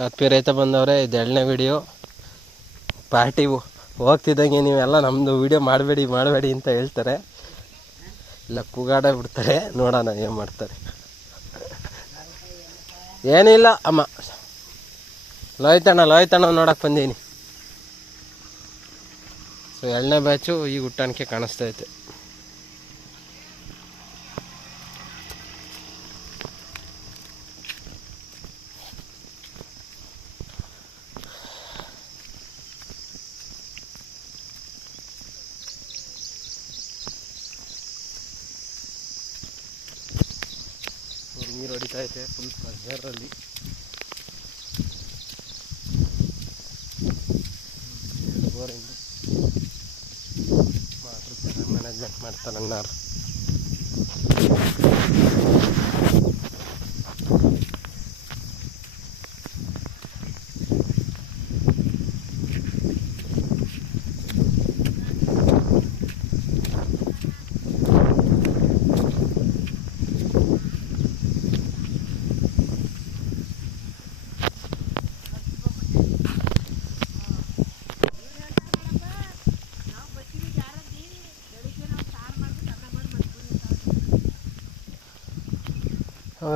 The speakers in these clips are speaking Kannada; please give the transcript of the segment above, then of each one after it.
ಹತ್ತು ರೈತ ಬಂದವ್ರೆ, ಇದು ಎರಡನೇ ವಿಡಿಯೋ ಪಾರ್ಟಿ ಹೋಗ್ತಿದ್ದಂಗೆ ನೀವೆಲ್ಲ ನಮ್ಮದು ವಿಡಿಯೋ ಮಾಡಬೇಡಿ ಮಾಡಬೇಡಿ ಅಂತ ಹೇಳ್ತಾರೆ. ಇಲ್ಲ, ಕೂಗಾಡ ಬಿಡ್ತಾರೆ. ನೋಡೋಣ ಏನು ಮಾಡ್ತಾರೆ. ಏನಿಲ್ಲ, ಅಮ್ಮ. ಲೋಯ್ತಣ್ಣ ಲೋಯ್ತಣ್ಣ ನೋಡೋಕೆ ಬಂದೀನಿ. ಸೊ ಎರಡನೇ ಬ್ಯಾಚು ಈಗ ಹುಟ್ಟಾಣಿಕೆ ಕಾಣಿಸ್ತಾ ಐತೆ ನೀರು ಹೊಡಿತಾ ಐತೆ ಫುಲ್ ಪ್ರೆಷರಲ್ಲಿ ಬೋರಿಂಗ್ ವಾಟ್ರ್ ಚೆನ್ನಾಗಿ ಮ್ಯಾನೇಜ್ಮೆಂಟ್ ಮಾಡ್ತಾರೆ ಅಣ್ಣಾರು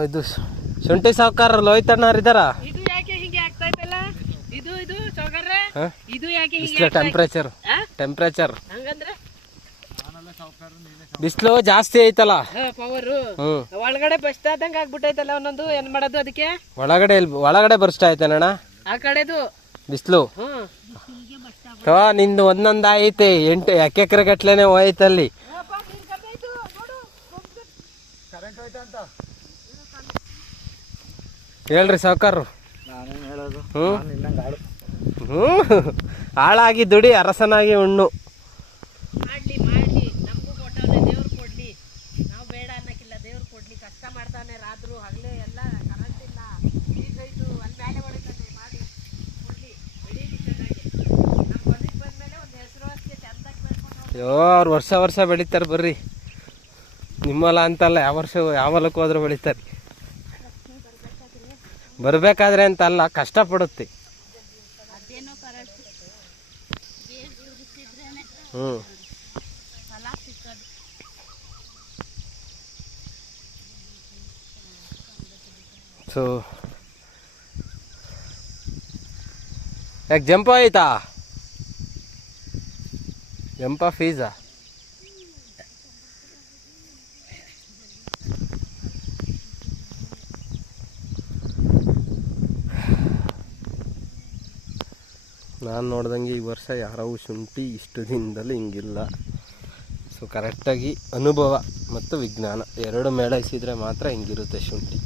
ಇದು ಶುಂಠಿ ಸಾವುಕಾರ ಲೋಯ್ತಣ್ಣಾರ್ ಇದ್ದಾರ? ಇದು ಯಾಕೆ ಹಿಂಗೆ ಆಗ್ತಾ ಇದು ಇದು ಚೌಕರ್ರೆ ಇದು ಯಾಕೆ ಹಿಂಗೆ ಬಿಸಿಲು ಟೆಂಪ್ರೇಚರ್ ಆ? ಟೆಂಪ್ರೇಚರ್ ಹಂಗಂದ್ರೆ? ಬಿಸಿಲು ಜಾಸ್ತಿ ಐತಲ್ಲ? ಪವರ್ ಒಳಗಡೆ ಬಸ್ಟ್ ಬಸ್ತಾದಂಗ ಆಗ್ಬಿಟ್ಟೈತಲ್ಲ ಒಂದೊಂದು ಏನ್ ಮಾಡೋದು ಅದಕ್ಕೆ? ಒಳಗಡೆ ಒಳಗಡೆ ಬರ್ಸ್ತಾ ಐತೇನಣ್ಣ ಆ ಕಡೆದು? ಬಿಸಿಲು ನಿಂದು ಒಂದೊಂದು ಐತೆ ಎಂಟು ಎಕರೆ ಗಟ್ಲೆನೆ ಹೋಯ್ತಲ್ಲಿ. ಹೇಳ್ರಿ ಸಾವುಕಾರರು. ನಾನೇನು ಹೇಳೋದು? ಹ್ಞೂ ನಿನ್ನಂಗೆ ಆಡು ಹ್ಞೂ ಹಾಳಾಗಿ ದುಡಿ ಅರಸನಾಗಿ ಉಣ್ಣು. ಮಾಡ್ಲಿ ಮಾಡ್ಲಿ. ನಮಗೂ ಕೊಟ್ಟವ್ರೆ ದೇವ್ರು ಕೊಡ್ಲಿ. ನಾವು ಬೇಡ ಅನ್ನಕ್ಕಿಲ್ಲ ದೇವ್ರು ಕೊಡ್ಲಿ. ಕಷ್ಟ ಮಾಡ್ತಾನೆ ರಾತ್ರು ಹಗಲೇ ಎಲ್ಲ ಕರೆಂಟ್ ಇಲ್ಲ. ಈಗ ಇದು ಅಲ್ಲಿ ಮೇಲೆ ಹೊಡಿತಾನೆ ಮಾಡಿ. ಕೊಡ್ಲಿ. ಬೆಳೀಲಿ ಚೆನ್ನಾಗಿ. ನಮ್ಮ ಹೊಲಕ್ಕೆ ಬಂದಮೇಲೆ ಒಂದು ಹೆಸರು ಅಷ್ಟೇ ಚಂದಾಗಿ ಬೆಳ್ಕೊಂಡು ಅಯ್ಯೋ ಅವ್ರು ವರ್ಷ ವರ್ಷ ಬೆಳಿತಾರೆ ಬರ್ರಿ. ನಿಮ್ಮಲ್ಲ ಅಂತಲ್ಲ ಯಾವ ವರ್ಷ ಯಾವ ಹೊಲಕ್ಕೆ ಹೋದ್ರೂ ಬೆಳಿತಾರೆ. ಬರ್ಬೇಕಾದ್ರೆ ಅಂತಲ್ಲ ಕಷ್ಟಪಡುತ್ತೆ. ಹ್ಞೂ ಸೊ ಯಾಕೆ ಜಂಪ್ ಆಯ್ತಾ? ಜಂಪ ಫೀಸಾ? ನಾನು ನೋಡ್ದಂಗೆ ಈ ವರ್ಷ ಯಾರೋ ಶುಂಠಿ ಇಷ್ಟು ದಿನದಲ್ಲಿ ಹಿಂಗಿಲ್ಲ. ಸೊ ಕರೆಕ್ಟಾಗಿ ಅನುಭವ ಮತ್ತು ವಿಜ್ಞಾನ ಎರಡು ಮೇಳೈಸಿದರೆ ಮಾತ್ರ ಹಿಂಗಿರುತ್ತೆ ಶುಂಠಿ.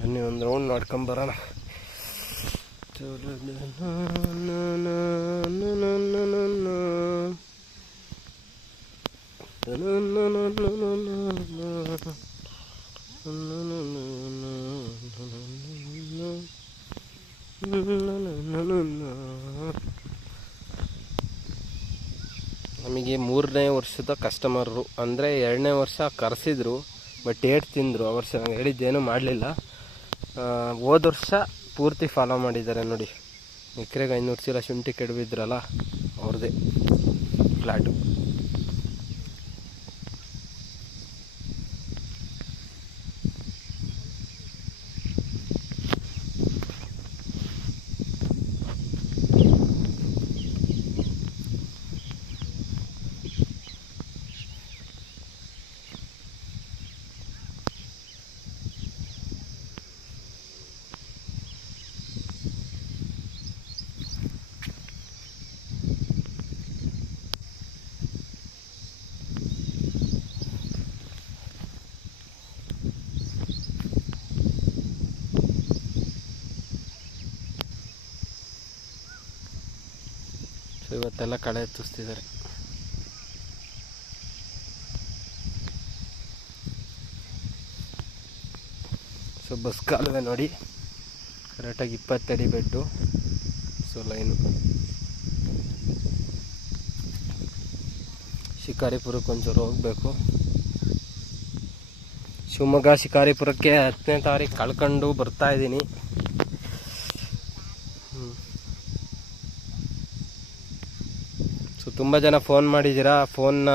ಬನ್ನಿ ಒಂದು ರೌಂಡ್ ನೋಡ್ಕೊಂಬರೋಣ ನಮಗೆ ಮೂರನೇ ವರ್ಷದ ಕಸ್ಟಮರು ಅಂದರೆ ಎರಡನೇ ವರ್ಷ ಕರೆಸಿದ್ರು ಬಟ್ ಏಟ್ ತಿಂದರು. ಆ ವರ್ಷ ನಾನು ಹೇಳಿದ್ದೇನು ಮಾಡಲಿಲ್ಲ. ಹೋದ ವರ್ಷ ಪೂರ್ತಿ ಫಾಲೋ ಮಾಡಿದ್ದಾರೆ ನೋಡಿ. ಎಕರೆಗೆ ಐನೂರು ಚೀಲ ಶುಂಠಿ ಕೆಡವಿದ್ರಲ್ಲ ಅವ್ರದ್ದೇ ಫ್ಲ್ಯಾಟು ಸೊ ಇವತ್ತೆಲ್ಲ ಕಳೆ ಎತ್ತಿಸ್ತಿದ್ದಾರೆ. ಸೊ ಬಸ್ ಕಾಲುವೆ ನೋಡಿ. ಕರೆಕ್ಟಾಗಿ ಇಪ್ಪತ್ತಡಿ ಬೆಡ್ಡು. ಸೊ ಲೈನು ಶಿಕಾರಿಪುರಕ್ಕೆ ಒಂಚೂರು ಹೋಗಬೇಕು. ಶಿವಮೊಗ್ಗ, ಶಿಕಾರಿಪುರಕ್ಕೆ ಹತ್ತನೇ ತಾರೀಕು ಕಳ್ಕೊಂಡು ಬರ್ತಾ ಇದ್ದೀನಿ. ತುಂಬ ಜನ ಫೋನ್ ಮಾಡಿದ್ದೀರಾ? ಫೋನ್ನ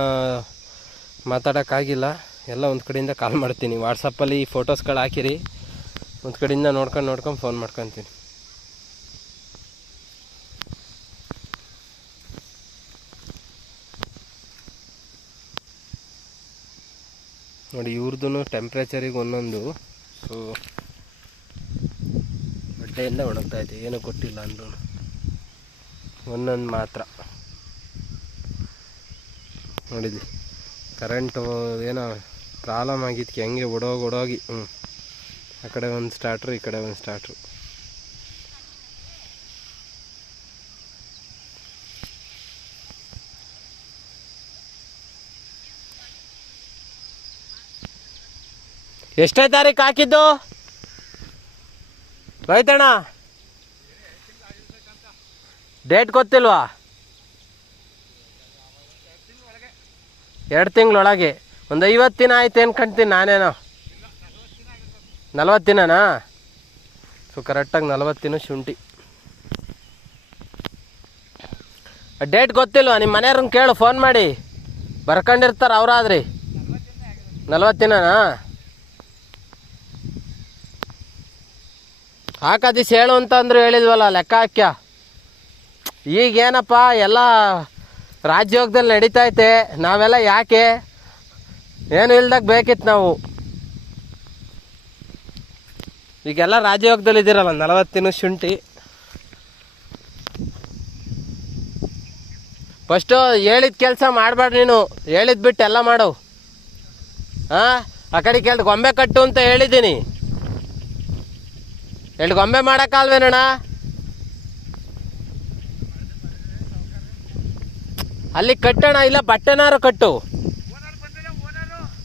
ಮಾತಾಡೋಕ್ಕಾಗಿಲ್ಲ. ಎಲ್ಲ ಒಂದು ಕಡೆಯಿಂದ ಕಾಲ್ ಮಾಡ್ತೀನಿ. ವಾಟ್ಸಪ್ಪಲ್ಲಿ ಫೋಟೋಸ್ಗಳು ಹಾಕಿರಿ. ಒಂದು ಕಡೆಯಿಂದ ನೋಡ್ಕೊಂಡು ನೋಡ್ಕೊಂಡು ಫೋನ್ ಮಾಡ್ಕೊತೀನಿ. ನೋಡಿ ಇವ್ರದ್ದು ಟೆಂಪ್ರೇಚರಿಗೆ ಒಂದೊಂದು. ಸೊ ಬಟ್ಟೆಯಿಂದ ಒಣಗ್ತಾ ಇದೆ. ಏನೂ ಕೊಟ್ಟಿಲ್ಲ ಅಂದ್ರೂ ಒಂದೊಂದು ಮಾತ್ರ. ನೋಡಿದ್ವಿ. ಕರೆಂಟು ಏನೋ ಪ್ರಾಬ್ಲಮ್ ಆಗಿತ್ತು ಹೆಂಗೆ ಒಡೋಗಿ ಒಡೋಗಿ ಹ್ಞೂ ಆ ಕಡೆ ಒಂದು ಸ್ಟಾರ್ಟ್ರು ಈ ಕಡೆ ಒಂದು ಸ್ಟಾರ್ಟ್ರು ಎಷ್ಟೇ ತಾರೀಕು ಹಾಕಿದ್ದು? ರೈತಣ್ಣ? ಡೇಟ್ ಗೊತ್ತಿಲ್ವಾ? ಎರಡು ತಿಂಗಳೊಳಗೆ ಒಂದು ಐವತ್ತು ದಿನ ಆಯ್ತು ಅನ್ಕೊಂತೀನಿ ನಾನೇನೋ. ನಲ್ವತ್ತು ದಿನನಾ? ಸೊ ಕರೆಕ್ಟಾಗಿ ನಲ್ವತ್ತು ದಿನ ಶುಂಠಿ. ಡೇಟ್ ಗೊತ್ತಿಲ್ವಾ? ನಿಮ್ಮ ಮನೆಯವ್ರನ್ನ ಕೇಳು ಫೋನ್ ಮಾಡಿ. ಬರ್ಕೊಂಡಿರ್ತಾರೆ ಅವರಾದ್ರಿ. ನಲ್ವತ್ತು ದಿನನಾ? ಹಾಕದಿಸ್ ಹೇಳು ಅಂತಂದ್ರು ಹೇಳಿದ್ವಲ್ಲ, ಲೆಕ್ಕ ಹಾಕ್ಯ. ಈಗೇನಪ್ಪ ಎಲ್ಲ ರಾಜ್ಯೋಗದಲ್ಲಿ ನಡೀತೈತೆ, ನಾವೆಲ್ಲ ಯಾಕೆ? ಏನು ಇಲ್ದಾಗ ಬೇಕಿತ್ತು ನಾವು. ಈಗೆಲ್ಲ ರಾಜ್ಯೋಗದಲ್ಲಿ ಇದ್ದೀರಲ್ಲ ನಲವತ್ತಿನ ಶುಂಠಿ. ಫಸ್ಟು ಹೇಳಿದ ಕೆಲಸ ಮಾಡಬೇಡ ನೀನು, ಹೇಳಿದ ಬಿಟ್ಟು ಎಲ್ಲ ಮಾಡು. ಹಾಂ ಆ ಕಡೆ ಕೇಳಿ ಗೊಂಬೆ ಕಟ್ಟು ಅಂತ ಹೇಳಿದ್ದೀನಿ. ಎರಡು ಗೊಂಬೆ ಮಾಡೋಕ್ಕಲ್ವೇನಣ್ಣ ಅಲ್ಲಿ ಕಟ್ಟೋಣ ಇಲ್ಲ, ಬಟ್ಟೆನಾರು ಕಟ್ಟು.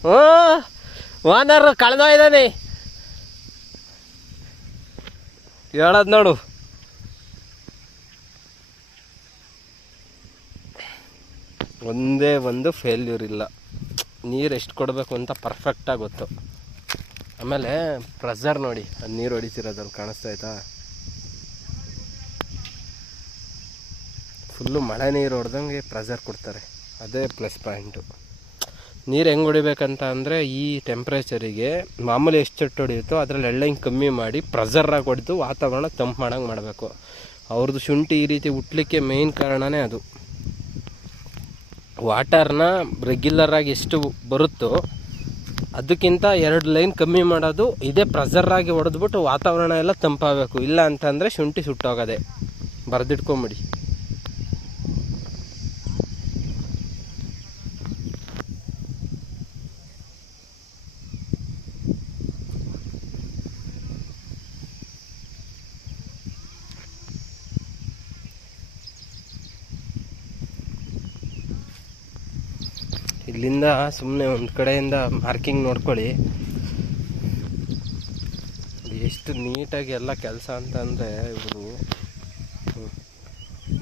ಹ್ಞೂ, ಓನರ್ ಕಳೆದೋಯ್ದಾನೆ ಹೇಳದ್ ನೋಡು. ಒಂದೇ ಒಂದು ಫೇಲ್ಯೂರ್ ಇಲ್ಲ. ನೀರು ಎಷ್ಟು ಕೊಡಬೇಕು ಅಂತ ಪರ್ಫೆಕ್ಟಾಗಿ ಗೊತ್ತು. ಆಮೇಲೆ ಪ್ರೆಸರ್ ನೋಡಿ ಅದು ನೀರು ಹೊಡಿತಿರೋದಲ್ಲಿ ಕಾಣಿಸ್ತಾ ಆಯ್ತಾ ಫುಲ್ಲು ಮಳೆ ನೀರು ಹೊಡೆದಂಗೆ ಪ್ರೆಸರ್ ಕೊಡ್ತಾರೆ. ಅದೇ ಪ್ಲಸ್ ಪಾಯಿಂಟು ನೀರು ಹೆಂಗೆ ಹೊಡಿಬೇಕಂತ ಅಂದರೆ ಈ ಟೆಂಪ್ರೇಚರಿಗೆ ಮಾಮೂಲಿ ಎಷ್ಟು ಚಟ್ಟು ಹೊಡಿಯುತ್ತೋ ಅದರಲ್ಲಿ ಎಳ್ಳೆ ಹಿಂಗೆ ಕಮ್ಮಿ ಮಾಡಿ ಪ್ರೆಸರಾಗಿ ಹೊಡೆದು ವಾತಾವರಣ ತಂಪು ಮಾಡೋಂಗೆ ಮಾಡಬೇಕು. ಅವ್ರದ್ದು ಶುಂಠಿ ಈ ರೀತಿ ಹುಟ್ಟಲಿಕ್ಕೆ ಮೇಯ್ನ್ ಕಾರಣವೇ ಅದು. ವಾಟರ್ನ ರೆಗ್ಯುಲರಾಗಿ ಎಷ್ಟು ಬರುತ್ತೋ ಅದಕ್ಕಿಂತ ಎರಡು ಲೈನ್ ಕಮ್ಮಿ ಮಾಡೋದು ಇದೇ ಪ್ರೆಸರಾಗಿ ಹೊಡೆದ್ಬಿಟ್ಟು ವಾತಾವರಣ ಎಲ್ಲ ತಂಪಾಗಬೇಕು. ಇಲ್ಲ ಅಂತಂದರೆ ಶುಂಠಿ ಸುಟ್ಟೋಗೋದೆ. ಬರೆದಿಟ್ಕೊಂಬಿಡಿ. ಇಲ್ಲಿಂದ ಸುಮ್ಮನೆ ಒಂದು ಕಡೆಯಿಂದ ಮಾರ್ಕಿಂಗ್ ನೋಡ್ಕೊಳ್ಳಿ. ಎಷ್ಟು ನೀಟಾಗಿ ಎಲ್ಲ ಕೆಲಸ ಅಂತಂದರೆ ಇವರು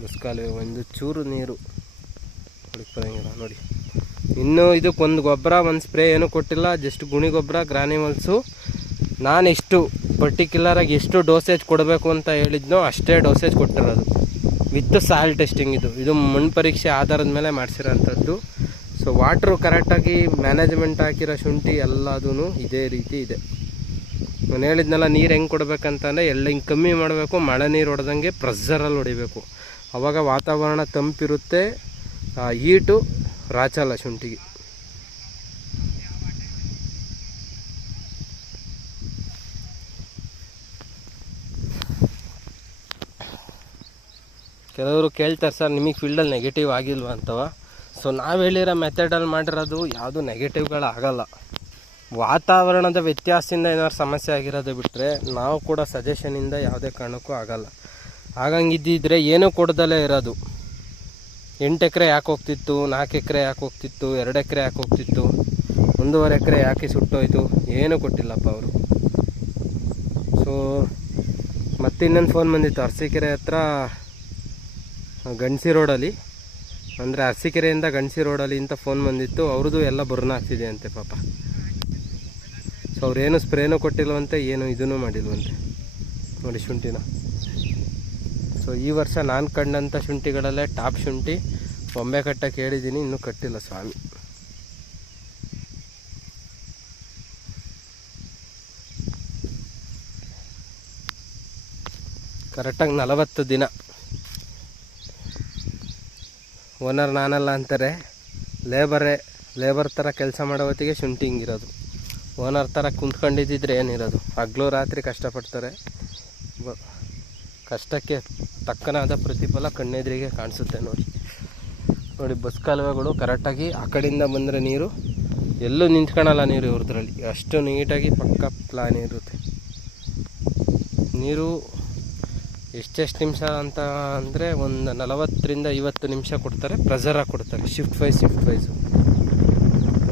ಬಸ್ಕಾಲುವೆ ಒಂದು ಚೂರು ನೀರು ಬರಂಗಿಲ್ಲ ನೋಡಿ. ಇನ್ನೂ ಇದಕ್ಕೊಂದು ಗೊಬ್ಬರ, ಒಂದು ಸ್ಪ್ರೇ ಏನೂ ಕೊಟ್ಟಿಲ್ಲ ಜಸ್ಟ್ ಗುಣಿ ಗೊಬ್ಬರ ಗ್ರಾನಿಮಲ್ಸು ನಾನು ಎಷ್ಟು ಪರ್ಟಿಕ್ಯುಲರಾಗಿ ಎಷ್ಟು ಡೋಸೇಜ್ ಕೊಡಬೇಕು ಅಂತ ಹೇಳಿದ್ನೋ ಅಷ್ಟೇ ಡೋಸೇಜ್ ಕೊಟ್ಟಿರೋದು. ವಿತ್ ಸಾಯಿಲ್ ಟೆಸ್ಟಿಂಗ್ ಇದು. ಇದು ಮಣ್ಣು ಪರೀಕ್ಷೆ ಆಧಾರದ ಮೇಲೆ ಮಾಡಿಸಿರೋಂಥದ್ದು. ಸೊ ವಾಟ್ರು ಕರೆಕ್ಟಾಗಿ ಮ್ಯಾನೇಜ್ಮೆಂಟ್ ಹಾಕಿರೋ ಶುಂಠಿ ಎಲ್ಲದೂ ಇದೇ ರೀತಿ ಇದೆ. ನಾನು ಹೇಳಿದ್ನಲ್ಲ, ನೀರು ಹೆಂಗೆ ಕೊಡಬೇಕಂತಂದರೆ ಎಲ್ಲ ಹಿಂಗೆ ಕಮ್ಮಿ ಮಾಡಬೇಕು, ಮಳೆ ನೀರು ಹೊಡೆದಂಗೆ ಪ್ರೆಸ್ಸರಲ್ಲಿ ಹೊಡಿಬೇಕು. ಆವಾಗ ವಾತಾವರಣ ತಂಪಿರುತ್ತೆ ಈಟು ರಾಚಲ್ಲ ಶುಂಠಿಗೆ. ಕೆಲವರು ಕೇಳ್ತಾರೆ, ಸರ್, ನಿಮಗೆ ಫೀಲ್ಡಲ್ಲಿ ನೆಗೆಟಿವ್ ಆಗಿಲ್ವಾ ಅಂತವ? ಸೊ ನಾವು ಹೇಳಿರೋ ಮೆಥಡಲ್ಲಿ ಮಾಡಿರೋದು ಯಾವುದು ನೆಗೆಟಿವ್ಗಳಾಗಲ್ಲ ವಾತಾವರಣದ ವ್ಯತ್ಯಾಸದಿಂದ ಏನಾದ್ರು ಸಮಸ್ಯೆ ಆಗಿರೋದು ಬಿಟ್ಟರೆ ನಾವು ಕೂಡ ಸಜೆಷನಿಂದ ಯಾವುದೇ ಕಾರಣಕ್ಕೂ ಆಗಲ್ಲ. ಹಾಗಂಗಿದ್ದಿದ್ರೆ ಏನೂ ಕೊಡ್ದಲೇ ಇರೋದು. ಎಂಟು ಎಕರೆ ಯಾಕೆ ಹೋಗ್ತಿತ್ತು ನಾಲ್ಕು ಎಕರೆ ಯಾಕೆ ಹೋಗ್ತಿತ್ತು, ಎರಡು ಎಕರೆ ಯಾಕೆ ಹೋಗ್ತಿತ್ತು, ಒಂದೂವರೆ ಎಕರೆ ಯಾಕೆ ಸುಟ್ಟೋಯ್ತು, ಏನೂ ಕೊಟ್ಟಿಲ್ಲಪ್ಪ ಅವರು. ಸೊ ಮತ್ತೆ ಇನ್ನೊಂದು ಫೋನ್ ಬಂದಿತ್ತು ಅರಸೀಕೆರೆ ಹತ್ರ ಗಣಸಿ ರೋಡಲ್ಲಿ ಅಂದರೆ ಅರಸೀಕೆರೆಯಿಂದ ಗಣಸಿ ರೋಡಲ್ಲಿ ಇಂಥ ಫೋನ್ ಬಂದಿತ್ತು, ಅವ್ರದ್ದು ಎಲ್ಲ ಬರ್ನ ಆಗ್ತಿದೆ ಅಂತೆ ಪಾಪ ಸೊ ಅವ್ರೇನು ಸ್ಪ್ರೇನೂ ಕೊಟ್ಟಿಲ್ವಂತೆ, ಏನು ಇದೂ ಮಾಡಿಲ್ವಂತೆ. ನೋಡಿ ಶುಂಠಿನ. ಸೊ ಈ ವರ್ಷ ನಾನು ಕಂಡಂಥ ಶುಂಠಿಗಳಲ್ಲೇ ಟಾಪ್ ಶುಂಠಿ, ಬೊಂಬೆ ಕಟ್ಟಕ್ಕೆ ಹೇಳಿದ್ದೀನಿ, ಇನ್ನೂ ಕಟ್ಟಿಲ್ಲ ಸ್ವಾಮಿ. ಕರೆಕ್ಟಾಗಿ ನಲವತ್ತು ದಿನ. ಓನರ್ ನಾನಲ್ಲ ಅಂತಾರೆ. ಲೇಬರೇ ಲೇಬರ್ ಥರ ಕೆಲಸ ಮಾಡೋ ಹೊತ್ತಿಗೆ ಶುಂಠಿ ಹಿಂಗಿರೋದು. ಓನರ್ ಥರ ಕುಂತ್ಕೊಂಡಿದ್ದಿದ್ರೆ ಏನಿರೋದು? ಹಗ್ಲು ರಾತ್ರಿ ಕಷ್ಟಪಡ್ತಾರೆ. ಕಷ್ಟಕ್ಕೆ ತಕ್ಕನಾದ ಪ್ರತಿಫಲ ಕಣ್ಣೆದುರಿಗೆ ಕಾಣಿಸುತ್ತೆ ನೋಡಿ. ನೋಡಿ, ಬಸ್ ಕಾಲುವೆಗಳು ಕರೆಕ್ಟಾಗಿ ಆ ಕಡೆಯಿಂದ ಬಂದರೆ ನೀರು. ಎಲ್ಲೂ ನಿಂತ್ಕೊಳಲ್ಲ ನೀರು ಇವ್ರದ್ರಲ್ಲಿ. ಅಷ್ಟು ನೀಟಾಗಿ ಪಕ್ಕ ಪ್ಲಾನ್ ಇರುತ್ತೆ. ನೀರು ಎಷ್ಟೆಷ್ಟು ನಿಮಿಷ ಅಂತ ಅಂದರೆ ಒಂದು ನಲವತ್ತರಿಂದ ಐವತ್ತು ನಿಮಿಷ ಕೊಡ್ತಾರೆ ಪ್ರೆಸರಾಗಿ ಕೊಡ್ತಾರೆ ಶಿಫ್ಟ್ ವೈಸ್ ಶಿಫ್ಟ್ ವೈಸು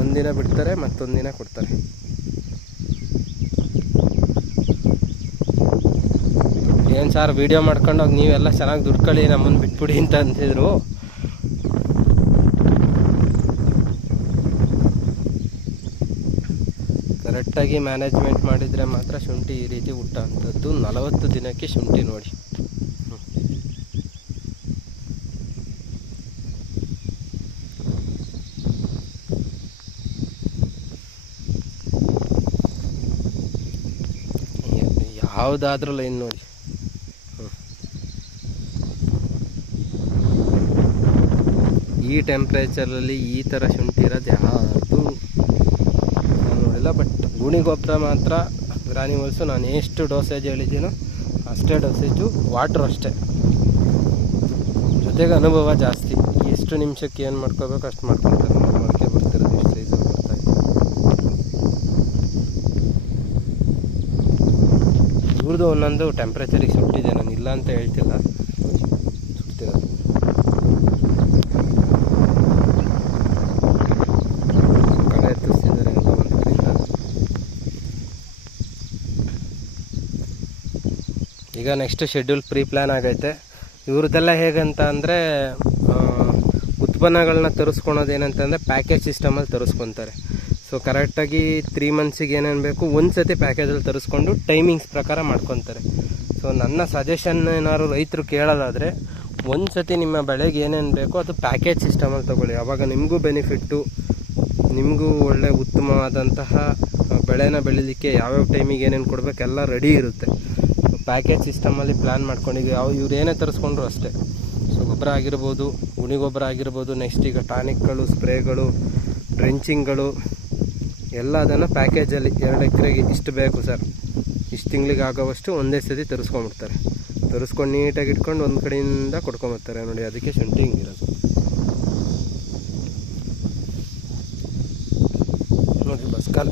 ಒಂದಿನ ಬಿಡ್ತಾರೆ ಮತ್ತೊಂದಿನ ಕೊಡ್ತಾರೆ. ಏನು ಸರ್ ವಿಡಿಯೋ ಮಾಡ್ಕೊಂಡೋಗಿ ನೀವೆಲ್ಲ ಚೆನ್ನಾಗಿ ದುಡ್ಕೊಳ್ಳಿ ನಮ್ಮನ್ನು ಬಿಟ್ಬಿಡಿ ಅಂತ ಅಂತಿದ್ರು. ಕರೆಕ್ಟಾಗಿ ಮ್ಯಾನೇಜ್ಮೆಂಟ್ ಮಾಡಿದರೆ ಮಾತ್ರ ಶುಂಠಿ ಈ ರೀತಿ ಊಟ ಅಂಥದ್ದು ನಲವತ್ತು ದಿನಕ್ಕೆ ಶುಂಠಿ ನೋಡಿ ಹ್ಮ್. ಯಾವುದಾದ್ರೂ ಲೈನ್ ನೋಡಿ ಈ ಟೆಂಪ್ರೇಚರಲ್ಲಿ ಈ ಥರ ಶುಂಠಿ ಇರೋದು ಯಾವುದು ಬಟ್ ಗುಣಿ ಗೊಬ್ಬರ ಮಾತ್ರ ಗ್ರಾನಿಮಲ್ಸು ನಾನು ಎಷ್ಟು ಡೋಸೇಜ್ ಹೇಳಿದ್ದೀನೋ ಅಷ್ಟೇ ಡೋಸೇಜು ವಾಟ್ರ್ ಅಷ್ಟೇ. ಜೊತೆಗೆ ಅನುಭವ ಜಾಸ್ತಿ. ಎಷ್ಟು ನಿಮಿಷಕ್ಕೆ ಏನು ಮಾಡ್ಕೋಬೇಕು ಅಷ್ಟು ಮಾಡ್ಕೊತಾರೆ ನೋಡಿ ಮೊಳಕೆ ಬರ್ತಿರೋದು ಎಷ್ಟು ಸೈಜು ಬರ್ತಾ ಇದೆ ಇವ್ರದ್ದು ಒಂದೊಂದು ಟೆಂಪ್ರೇಚರಿಗೆ ಸುಟ್ಟಿದೆ, ನಾನು ಇಲ್ಲ ಅಂತ ಹೇಳ್ತಿಲ್ಲ. ಈಗ ನೆಕ್ಸ್ಟ್ ಶೆಡ್ಯೂಲ್ ಪ್ರೀ ಪ್ಲ್ಯಾನ್ ಆಗೈತೆ. ಇವ್ರದ್ದೆಲ್ಲ ಹೇಗಂತ ಅಂದರೆ ಉತ್ಪನ್ನಗಳನ್ನ ತರಿಸ್ಕೊಳೋದು ಏನಂತಂದರೆ ಪ್ಯಾಕೇಜ್ ಸಿಸ್ಟಮಲ್ಲಿ ತರಿಸ್ಕೊತಾರೆ. ಸೊ ಕರೆಕ್ಟಾಗಿ ತ್ರೀ ಮಂತ್ಸಿಗೆ ಏನೇನು ಬೇಕು, ಒಂದು ಸತಿ ಪ್ಯಾಕೇಜಲ್ಲಿ ತರಿಸ್ಕೊಂಡು ಟೈಮಿಂಗ್ಸ್ ಪ್ರಕಾರ ಮಾಡ್ಕೊತಾರೆ. ಸೊ ನನ್ನ ಸಜೆಷನ್ ಏನಾದ್ರು ರೈತರು ಕೇಳೋದಾದರೆ, ಒಂದು ಸತಿ ನಿಮ್ಮ ಬೆಳೆಗೆ ಏನೇನು ಬೇಕೋ ಅದು ಪ್ಯಾಕೇಜ್ ಸಿಸ್ಟಮಲ್ಲಿ ತೊಗೊಳ್ಳಿ. ಆವಾಗ ನಿಮಗೂ ಬೆನಿಫಿಟ್ಟು ನಿಮಗೂ ಒಳ್ಳೆ ಉತ್ತಮವಾದಂತಹ ಬೆಳೆನ ಬೆಳೀಲಿಕ್ಕೆ ಯಾವ್ಯಾವ ಟೈಮಿಗೆ ಏನೇನು ಕೊಡಬೇಕೆಲ್ಲ ರೆಡಿ ಇರುತ್ತೆ. ಪ್ಯಾಕೇಜ್ ಸಿಸ್ಟಮಲ್ಲಿ ಪ್ಲ್ಯಾನ್ ಮಾಡ್ಕೊಂಡಿದ್ದೀವಿ ಯಾವ ಇವ್ರು ಏನೇ ತರಿಸ್ಕೊಂಡ್ರು ಅಷ್ಟೇ. ಸೊ ಗೊಬ್ಬರ ಆಗಿರ್ಬೋದು ಉಣಿ ಗೊಬ್ಬರ ಆಗಿರ್ಬೋದು ನೆಕ್ಸ್ಟ್ ಈಗ ಟಾನಿಕ್ಗಳು ಸ್ಪ್ರೇಗಳು ಡ್ರೆಂಚಿಂಗ್ಗಳು ಎಲ್ಲ ಅದನ್ನು ಪ್ಯಾಕೇಜಲ್ಲಿ ಎರಡು ಎಕರೆಗೆ ಇಷ್ಟು ಬೇಕು ಸರ್. ಇಷ್ಟು ತಿಂಗಳಿಗೆ ಆಗೋವಷ್ಟು ಒಂದೇ ಸತಿ ತರಿಸ್ಕೊಂಡ್ಬಿಡ್ತಾರೆ ತರಿಸ್ಕೊಂಡು ನೀಟಾಗಿ ಇಟ್ಕೊಂಡು ಒಂದು ಕಡೆಯಿಂದ ಕೊಡ್ಕೊಂಬರ್ತಾರೆ. ನೋಡಿ, ಅದಕ್ಕೆ ಶುಂಠಿ ಹಿಂಗಿರೋದು. ನೋಡಿ ಬಸ್ ಕಾಲ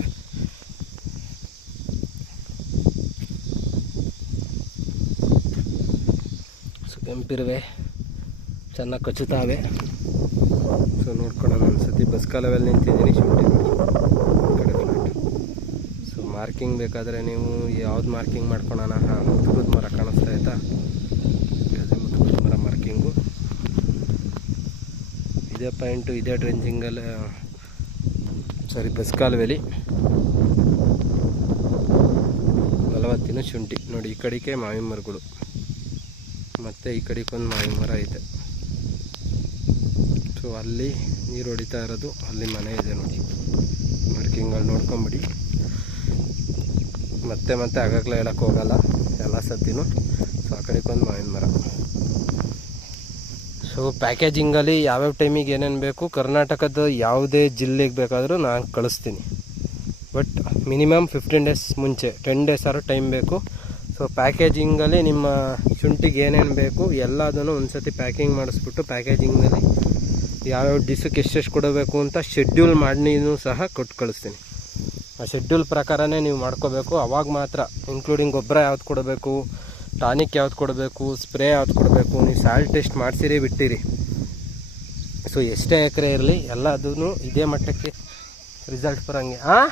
ಕೆಂಪಿರುವೆ, ಚೆನ್ನಾಗಿ ಕಚ್ಚುತ್ತಾವೆ. ಸೊ ನೋಡ್ಕೊಳ್ಳೋಣ ಒಂದ್ಸತಿ ಬಸ್ ಕಾಲವೆಲ್ಲ ನಿಂತಿದ್ದೀನಿ ಫ್ಲಾಟ್ ಸೊ ಮಾರ್ಕಿಂಗ್ ಬೇಕಾದರೆ ನೀವು ಯಾವ್ದು ಮಾರ್ಕಿಂಗ್ ಮಾಡ್ಕೊಳೋಣ? ಹಾಂ ಮರ ಕಾಣಿಸ್ತಾ ಆಯ್ತಾ ಅದೇ ಮರ ಮಾರ್ಕಿಂಗು ಇದೇ ಪಾಯಿಂಟು ಇದೇ ಡ್ರೆಂಚಿಂಗಲ್ಲಿ ಸಾರಿ ಬಸ್ ಕಾಲುವೆಲಿ. ನಲವತ್ತಿನ ಶುಂಠಿ. ನೋಡಿ, ಈ ಕಡೆಗೆ ಮಾವಿನ ಮರಗಳು. ಮತ್ತು ಈ ಕಡೆಗೊಂದು ಮಾವಿನ ಮರ ಐತೆ. ಸೊ ಅಲ್ಲಿ ನೀರು ಹೊಡಿತಾ ಇರೋದು, ಅಲ್ಲಿ ಮನೆ ಇದೆ ನೋಡಿ. ಮಾರ್ಕಿಂಗಲ್ಲಿ ನೋಡ್ಕೊಂಬಿಡಿ. ಮತ್ತೆ ಮತ್ತೆ ಆಗಾಗಲೇ ಹೇಳಕ್ಕೆ ಹೋಗಲ್ಲ, ಎಲ್ಲ ಸತಿನೂ ಸೊ ಆ ಕಡೆಗೊಂದು ಮಾವಿನ ಮರ. ಸೊ ಪ್ಯಾಕೇಜಿಂಗಲ್ಲಿ ಯಾವ್ಯಾವ ಟೈಮಿಗೆ ಏನೇನು ಬೇಕು, ಕರ್ನಾಟಕದ ಯಾವುದೇ ಜಿಲ್ಲೆಗೆ ಬೇಕಾದರೂ ನಾನು ಕಳಿಸ್ತೀನಿ. ಬಟ್ ಮಿನಿಮಮ್ ಫಿಫ್ಟೀನ್ ಡೇಸ್ ಮುಂಚೆ, ಟೆನ್ ಡೇಸ್ ಆದ್ರೂ ಟೈಮ್ ಬೇಕು. ಸೊ ಪ್ಯಾಕೇಜಿಂಗಲ್ಲಿ ನಿಮ್ಮ ಶುಂಠಿಗೆ ಏನೇನು ಬೇಕು, ಎಲ್ಲದನ್ನು ಒಂದು ಸತಿ ಪ್ಯಾಕಿಂಗ್ ಮಾಡಿಸ್ಬಿಟ್ಟು ಪ್ಯಾಕೇಜಿಂಗಲ್ಲಿ ಯಾವ್ಯಾವ ದಿವಸಕ್ಕೆ ಎಷ್ಟೆಷ್ಟು ಕೊಡಬೇಕು ಅಂತ ಶೆಡ್ಯೂಲ್ ಮಾಡಿನೂ ಸಹ ಕೊಟ್ಟು ಕಳಿಸ್ತೀನಿ. ಆ ಶೆಡ್ಯೂಲ್ ಪ್ರಕಾರನೇ ನೀವು ಮಾಡ್ಕೋಬೇಕು. ಅವಾಗ ಮಾತ್ರ ಇನ್ಕ್ಲೂಡಿಂಗ್ ಗೊಬ್ಬರ ಯಾವ್ದು ಕೊಡಬೇಕು ಟಾನಿಕ್ ಯಾವ್ದು ಕೊಡಬೇಕು ಸ್ಪ್ರೇ ಯಾವ್ದು ಕೊಡಬೇಕು, ನೀವು ಸಾಲ್ಟ್ ಟೆಸ್ಟ್ ಮಾಡಿಸಿರಿ ಬಿಟ್ಟಿರಿ. ಸೊ ಎಷ್ಟೇ ಎಕರೆ ಇರಲಿ ಎಲ್ಲದೂ ಇದೇ ಮಟ್ಟಕ್ಕೆ ರಿಸಲ್ಟ್ ಬರೋಂಗೆ. ಹಾಂ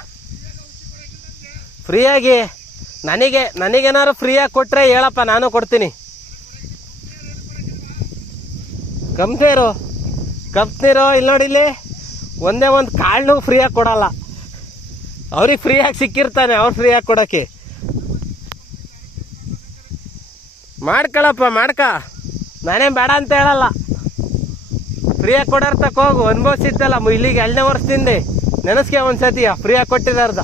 ಫ್ರೀಯಾಗಿ? ನನಗೆ, ನನಗೇನಾದ್ರು ಫ್ರೀಯಾಗಿ ಕೊಟ್ಟರೆ ಹೇಳಪ್ಪ, ನಾನು ಕೊಡ್ತೀನಿ. ಕಂಪ್ನಿರು ಇಲ್ಲಿ ನೋಡಿ ಇಲ್ಲಿ ಒಂದೇ ಒಂದು ಕಾಳು ಫ್ರೀಯಾಗಿ ಕೊಡಲ್ಲ. ಅವ್ರಿಗೆ ಫ್ರೀಯಾಗಿ ಸಿಕ್ಕಿರ್ತಾನೆ, ಅವ್ರು ಫ್ರೀಯಾಗಿ ಕೊಡೋಕ್ಕೆ. ಮಾಡ್ಕೊಳಪ್ಪ, ಮಾಡ್ಕ. ನಾನೇನು ಬೇಡ ಅಂತ ಹೇಳಲ್ಲ. ಫ್ರೀಯಾಗಿ ಕೊಡೋರ್ ತಕ್ಕೋಗು ಅನುಭವಿಸಿದ್ದಲ್ಲ ಇಲ್ಲಿಗೆ ಎರಡನೇ ವರ್ಷದಿಂದ ನೆನೆಸ್ಕೆ ಒಂದ್ಸತಿ ಫ್ರೀಯಾಗಿ ಕೊಟ್ಟಿದ್ದಾರ್ದ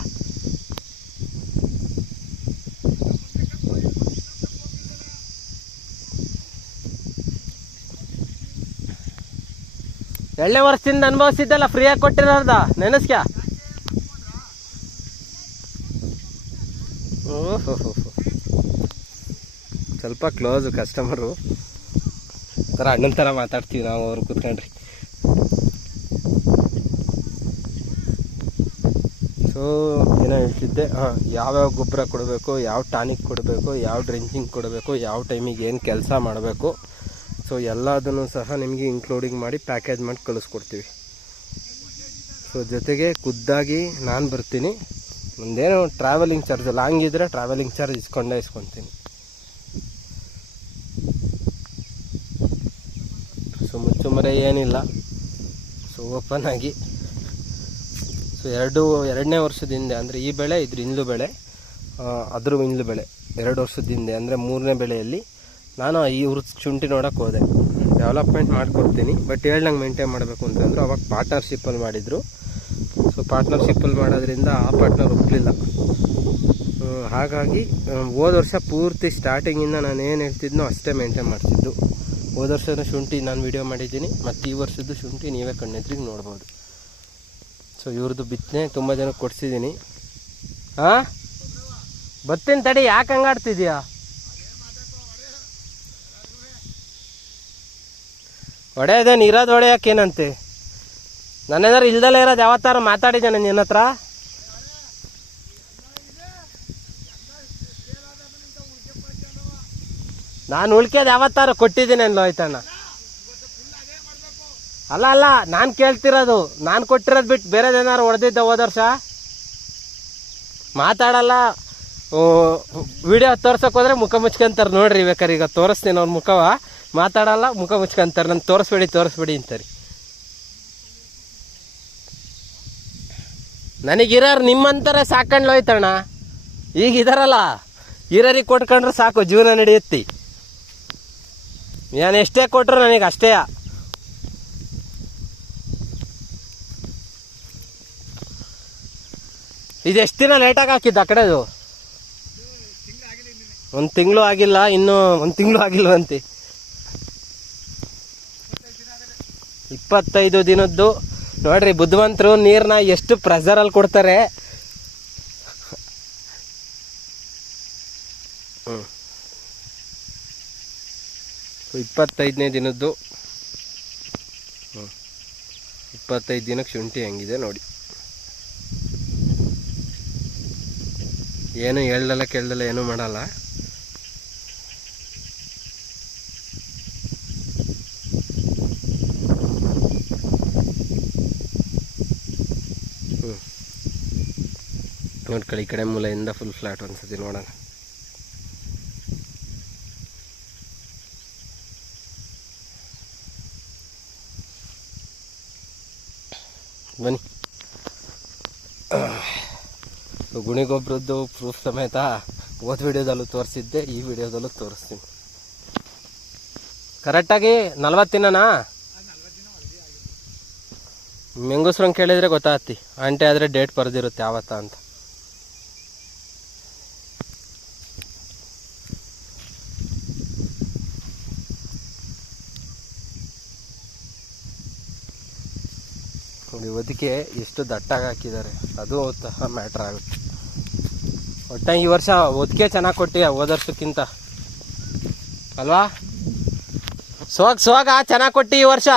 ಎರಡನೇ ವರ್ಷದಿಂದ ಅನುಭವಿಸಿದ್ದಲ್ಲ ಫ್ರೀಯಾಗಿ ಕೊಟ್ಟಿರೋದ ನೆನೆಸ್ಕ ಓಹೋ ಸ್ವಲ್ಪ ಕ್ಲೋಸ್ ಕಸ್ಟಮರು ಥರ ಅಣ್ಣನ ಥರ ಮಾತಾಡ್ತೀವಿ ನಾವು ಅವ್ರು ಕೂತ್ಕೊಂಡ್ರಿ. ಸೊ ಏನೋ ಹೇಳ್ತಿದ್ದೆ. ಹಾಂ, ಯಾವ್ಯಾವ ಗೊಬ್ಬರ ಕೊಡಬೇಕು, ಯಾವ ಟಾನಿಕ್ ಕೊಡಬೇಕು, ಯಾವ ಡ್ರಿಂಕಿಂಗ್ ಕೊಡಬೇಕು, ಯಾವ ಟೈಮಿಗೆ ಏನು ಕೆಲಸ ಮಾಡಬೇಕು. ಸೊ ಎಲ್ಲದನ್ನು ಸಹ ನಿಮಗೆ ಇನ್ಕ್ಲೂಡಿಂಗ್ ಮಾಡಿ ಪ್ಯಾಕೇಜ್ ಮಾಡಿ ಕಳಿಸ್ಕೊಡ್ತೀವಿ. ಸೊ ಜೊತೆಗೆ ಖುದ್ದಾಗಿ ನಾನು ಬರ್ತೀನಿ. ಒಂದೇನು ಟ್ರಾವೆಲಿಂಗ್ ಚಾರ್ಜ್ ಲಾಂಗ್ ಇದ್ದರೆ ಟ್ರಾವೆಲಿಂಗ್ ಚಾರ್ಜ್ ಇಸ್ಕೊಂಡೇ ಇಸ್ಕೊತೀನಿ. ಸೊ ಮುಚ್ಚುಮರೆ ಏನಿಲ್ಲ. ಸೊ ಓಪನ್ ಆಗಿ. ಸೊ ಎರಡು, ಎರಡನೇ ವರ್ಷದ ಹಿಂದೆ, ಅಂದರೆ ಈ ಬೆಳೆ, ಇದ್ರ ಹಿಂದ್ಲು ಬೆಳೆ ಅದ್ರ ಹಿಂದ್ಲು ಬೆಳೆ. ಎರಡು ವರ್ಷದ ಹಿಂದೆ, ಅಂದರೆ ಮೂರನೇ ಬೆಳೆಯಲ್ಲಿ ನಾನು ಈ ಉರ್ ಶುಂಠಿ ನೋಡೋಕೆ ಹೋದೆ. ಡೆವಲಪ್ಮೆಂಟ್ ಮಾಡ್ಕೊಡ್ತೀನಿ ಬಟ್ ಹೇಳ್ದಂಗೆ ಮೇಂಟೈನ್ ಮಾಡಬೇಕು ಅಂತಂದ್ರೆ ಅವಾಗ ಪಾರ್ಟ್ನರ್ಶಿಪ್ಪಲ್ಲಿ ಮಾಡಿದರು. ಸೊ ಪಾರ್ಟ್ನರ್ಶಿಪ್ಪಲ್ಲಿ ಮಾಡೋದ್ರಿಂದ ಆ ಪಾರ್ಟ್ನರ್ ಒಪ್ಪಲಿಲ್ಲ ಹಾಗಾಗಿ ಹೋದ ವರ್ಷ ಪೂರ್ತಿ ಸ್ಟಾರ್ಟಿಂಗಿಂದ ನಾನು ಏನು ಹೇಳ್ತಿದ್ನೋ ಅಷ್ಟೇ ಮೇಂಟೈನ್ ಮಾಡ್ತಿದ್ದು. ಹೋದ ವರ್ಷದ ಶುಂಠಿ ನಾನು ವಿಡಿಯೋ ಮಾಡಿದ್ದೀನಿ, ಮತ್ತು ಈ ವರ್ಷದ್ದು ಶುಂಠಿ ನೀವೇ ಕಣ್ಣೆದ್ರಿಗೆ ನೋಡ್ಬೋದು. ಸೊ ಇವ್ರದ್ದು ಬಿತ್ತನೆ ತುಂಬ ಜನಕ್ಕೆ ಕೊಡ್ಸಿದ್ದೀನಿ ಹಾಂ ಬತ್ತೇನು ತಡಿ, ಯಾಕೆ ಹಂಗಾಡ್ತಿದ್ಯಾ? ಹೊಡೆಯೋದೇನು ಇರೋದು ಹೊಡೆಯೋಕ್ಕೇನಂತೆ ನನ್ನೇನಾರು ಇಲ್ದಲ್ಲೇ ಇರೋದು ಯಾವತ್ತಾರ ನಾನು ನಿನ್ನ ಹತ್ರ? ನಾನು ಉಳ್ಕೆದು ಯಾವತ್ತಾರ ಕೊಟ್ಟಿದ್ದೀನಿ ಅನ್ಲೋ ಆಯ್ತಣ್ಣ. ಅಲ್ಲ ಅಲ್ಲ, ನಾನು ಕೇಳ್ತಿರೋದು, ನಾನು ಕೊಟ್ಟಿರೋದು ಬಿಟ್ಟು ಬೇರೆದೇನಾರು ಹೊಡೆದಿದ್ದೆ ಹೋದ ವರ್ಷ? ಮಾತಾಡಲ್ಲ ವಿಡಿಯೋ ತೋರ್ಸೋಕೆ ಹೋದ್ರೆ ಮುಖ ಮುಚ್ಕೊಂತಾರೆ ನೋಡ್ರಿ ಬೇಕಾರೆ, ಈಗ ತೋರಿಸ್ತೀನಿ ಅವ್ರ ಮುಖವ. ಮಾತಾಡಲ್ಲ, ಮುಖ ಮುಚ್ಕೊಂತಾರೆ. ನಾನು ತೋರಿಸ್ಬೇಡಿ ತೋರಿಸ್ಬೇಡಿ ಅಂತಾರೆ. ನನಗಿರೋರು ನಿಮ್ಮಂತಾರೆ ಸಾಕೊಂಡು ಹೋಯ್ತಣ್ಣ. ಈಗ ಇದಾರಲ್ಲ ಇರೋರಿಗೆ ಕೊಟ್ಕೊಂಡ್ರೆ ಸಾಕು, ಜೀವನ ನಡೆಯುತ್ತೆ. ನಾನು ಎಷ್ಟೇ ಕೊಟ್ಟರು ನನಗೆ ಅಷ್ಟೇ. ಇದೆಷ್ಟು ದಿನ ಲೇಟಾಗಿ ಹಾಕಿದ್ದು ಆ ಕಡೆದು ಒಂದು ತಿಂಗಳು ಆಗಿಲ್ಲ, ಇನ್ನೂ ಒಂದು ತಿಂಗಳು ಆಗಿಲ್ಲ ಆಗಿಲ್ವಂತೆ. ಇಪ್ಪತ್ತೈದು ದಿನದ್ದು. ನೋಡ್ರಿ, ಬುದ್ಧಿವಂತರು ನೀರನ್ನ ಎಷ್ಟು ಪ್ರೆಸರಲ್ಲಿ ಕೊಡ್ತಾರೆ. ಇಪ್ಪತ್ತೈದನೇ ದಿನದ್ದು. ಇಪ್ಪತ್ತೈದು ದಿನಕ್ಕೆ ಶುಂಠಿ ಹೆಂಗಿದೆ ನೋಡಿ. ಏನು ಹೇಳ್ದಲ್ಲ, ಕೇಳ್ದಲ್ಲ, ಏನೂ ಮಾಡಲ್ಲ. ನೋಡ್ಕೊಳ್ಳಿ ಈ ಕಡೆ ಮೂಲೆಯಿಂದ ಫುಲ್ ಫ್ಲಾಟ್ ಒಂದ್ಸತಿ ನೋಡೋಣ. ಬನ್ನಿ. ಗುಣಿಗೊಬ್ಬರದ್ದು ಪ್ರೂಫ್ ಸಮೇತ ಓದ್ ವಿಡಿಯೋದಲ್ಲೂ ತೋರಿಸಿದ್ದೆ, ಈ ವಿಡಿಯೋದಲ್ಲೂ ತೋರಿಸ್ತೀನಿ. ಕರೆಕ್ಟಾಗಿ ನಲ್ವತ್ತು ದಿನನಾ? ಮೆಂಗುಸ್ರಂಗೆ ಕೇಳಿದ್ರೆ ಗೊತ್ತಾಗತ್ತಿ ಆಂಟಿ ಆದರೆ ಡೇಟ್ ಬರೆದಿರುತ್ತೆ ಯಾವತ್ತ ಅಂತ. ನೋಡಿ ಒದಕ್ಕೆ ಎಷ್ಟು ದಟ್ಟಾಗಿ ಹಾಕಿದ್ದಾರೆ. ಅದು ಸಹ ಮ್ಯಾಟ್ರ್ ಆಗುತ್ತೆ. ಒಟ್ಟಾಗಿ ಈ ವರ್ಷ ಒದಕೆ ಚೆನ್ನಾಗಿ ಕೊಟ್ಟಿಯ ಹೋದ ಅಲ್ವಾ? ಸೋಗ್ ಸೋಗ ಚೆನ್ನಾಗಿ ಕೊಟ್ಟಿ ಈ ವರ್ಷ.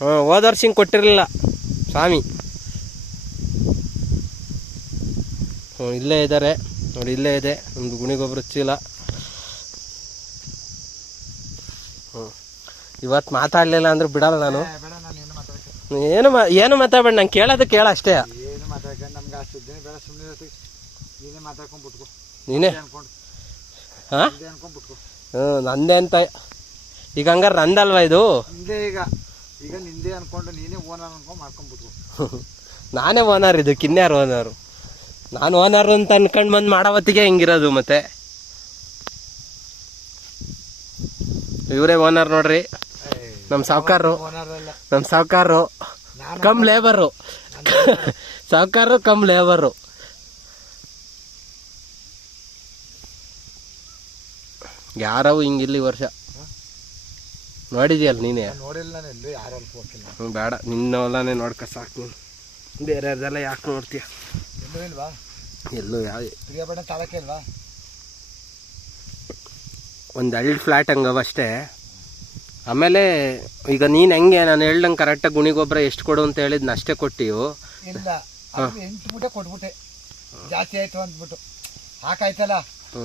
ಹ್ಞೂ ಹೋದ ವರ್ಷ ಹಿಂಗೆ ಕೊಟ್ಟಿರಲಿಲ್ಲ. ಸ್ವಾಮಿ. ಹ್ಞೂ ಇಲ್ಲೇ ಇದ್ದಾರೆ ನೋಡಿ, ಇಲ್ಲೇ ಇದೆ. ಒಂದು ಗುಣಿಗೊಬ್ಬರ ಚೀಲ. ಹ್ಞೂ ಇವತ್ತು ಮಾತಾಡಲಿಲ್ಲ ಅಂದ್ರೆ ಬಿಡಲ್ಲ ನಾನು. ಏನು ಏನು ಮಾ ಏನು ಮಾತಾಡ್ಬೇಡ ನಂಗೆ ಕೇಳೋದು ಕೇಳ ಅಷ್ಟೇ. ಏನು ಮಾತಾಡ್ಕೊಂಡು ನಮ್ಗೆ ಆ ಸುದ್ದಿನೇ ಬೇಡ ಸುಮ್ಮನೆ ನೀನೇ ಮಾತಾಡ್ಕೊಂಡ್ ಬಿಟ್ಕೋ. ನೀನೇ? ಅನ್ಕೊಂಡು ಹಾಂ? ಅನ್ಕೊಂಡ್ ಬಿಟ್ಕೋ. ಹ್ಞೂ ನಂದೇ ಅಂತ. ಈಗ ಹಂಗಾರೆ ನಂದಲ್ವಾ ಇದು? ನಿಂದೇ ಈಗ. ಈಗ ನಿಂದೇ ಅನ್ಕೊಂಡು ನೀನೇ ಓನರ್ ಅನ್ಕೊಂಡು ಮಾಡ್ಕೊಂಡ್ ಬಿಟ್ಕೋ. ನಾನೇ ಓನರ್ ಇದು ಕಿನ್ಯಾರು ಓನರು? ನಾನು ಓನರ್ ಅಂತ ಅನ್ಕೊಂಡು ಬಂದು ಮಾಡೋ ಹೊತ್ತಿಗೆ ಹಿಂಗಿರೋದು ಮತ್ತೆ. ಇವರೇ ಓನರ್ ನೋಡ್ರಿ. ನಮ್ಮ ಸಾವುಕಾರರು ನಮ್ಮ ಸಾವುಕಾರರು ಕಮ್ ಲೇಬರು. ಸಾವುಕಾರರು cum labour. ಯಾರವು ಹಿಂಗಿಲ್ಲ ಈ ವರ್ಷ? ನೋಡಿದ್ಯಲ್ಲ ನೀನೇ? ಹ್ಞೂ ಬೇಡ ನಿನ್ನ ಹೊಲನೇ ನೋಡ್ಕ ಸಾಕು ನೀನು. ಬೇರೆಯವ್ರದೆಲ್ಲ ಯಾಕೆ ನೋಡ್ತೀಯ? ಎಲ್ಲೂ ಯಾವ ಒಂದು ಹಳ್ಳಿ ಫ್ಲ್ಯಾಟ್ ಹಂಗವ ಅಷ್ಟೇ. ಆಮೇಲೆ ಈಗ ನೀನು ಹೆಂಗೆ? ನಾನು ಹೇಳ್ದಂಗೆ ಕರೆಕ್ಟಾಗಿ ಗುಣಿ ಗೊಬ್ಬರ ಎಷ್ಟು ಕೊಡು ಅಂತ ಹೇಳಿದ್ನ ಅಷ್ಟೇ ಕೊಟ್ಟಿವು ಇಲ್ಲ ಅದು ಎಂಟು ಮೂಟೆ ಕೊಟ್ಬಿಟ್ಟೆ. ಜಾಸ್ತಿ ಆಯ್ತು ಅಂದ್ಬಿಟ್ಟು. ಹಾಕಾಯ್ತಲ್ಲ? ಹ್ಞೂ